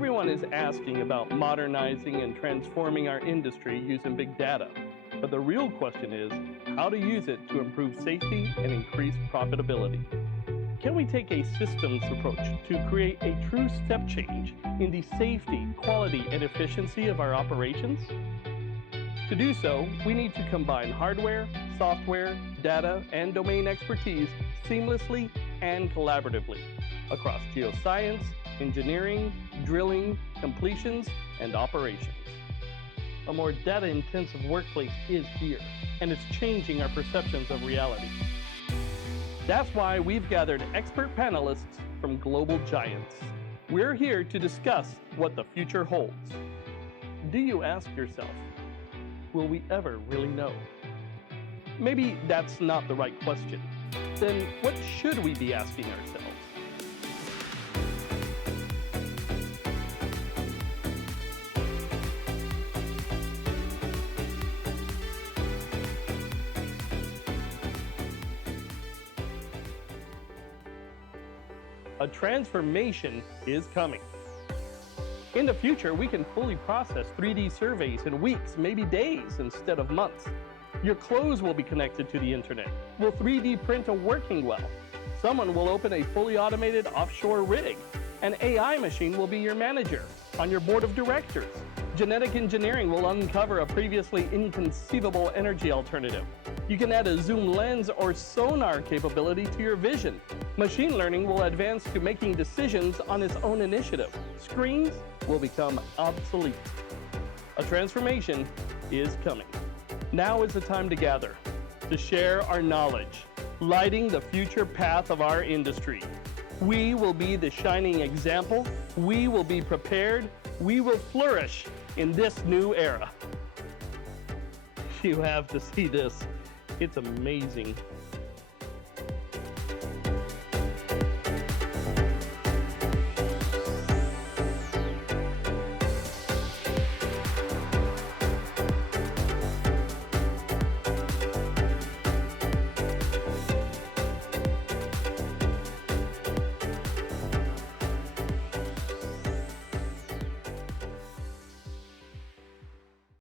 Everyone is asking about modernizing and transforming our industry using big data. But the real question is how to use it to improve safety and increase profitability. Can we take a systems approach to create a true step change in the safety, quality, and efficiency of our operations? To do so, we need to combine hardware, software, data, and domain expertise seamlessly and collaboratively across geoscience, engineering, drilling, completions, and operations. A more data-intensive workplace is here, and it's changing our perceptions of reality. That's why we've gathered expert panelists from global giants. We're here to discuss what the future holds. Do you ask yourself, will we ever really know? Maybe that's not the right question. Then what should we be asking ourselves? A transformation is coming. In the future, we can fully process 3D surveys in weeks, maybe days, instead of months. Your clothes will be connected to the internet. Will 3D print a working well? Someone will open a fully automated offshore rig. An AI machine will be your manager on your board of directors. Genetic engineering will uncover a previously inconceivable energy alternative. You can add a zoom lens or sonar capability to your vision. Machine learning will advance to making decisions on its own initiative. Screens will become obsolete. A transformation is coming. Now is the time to gather, to share our knowledge, lighting the future path of our industry. We will be the shining example. We will be prepared. We will flourish in this new era. You have to see this. It's amazing.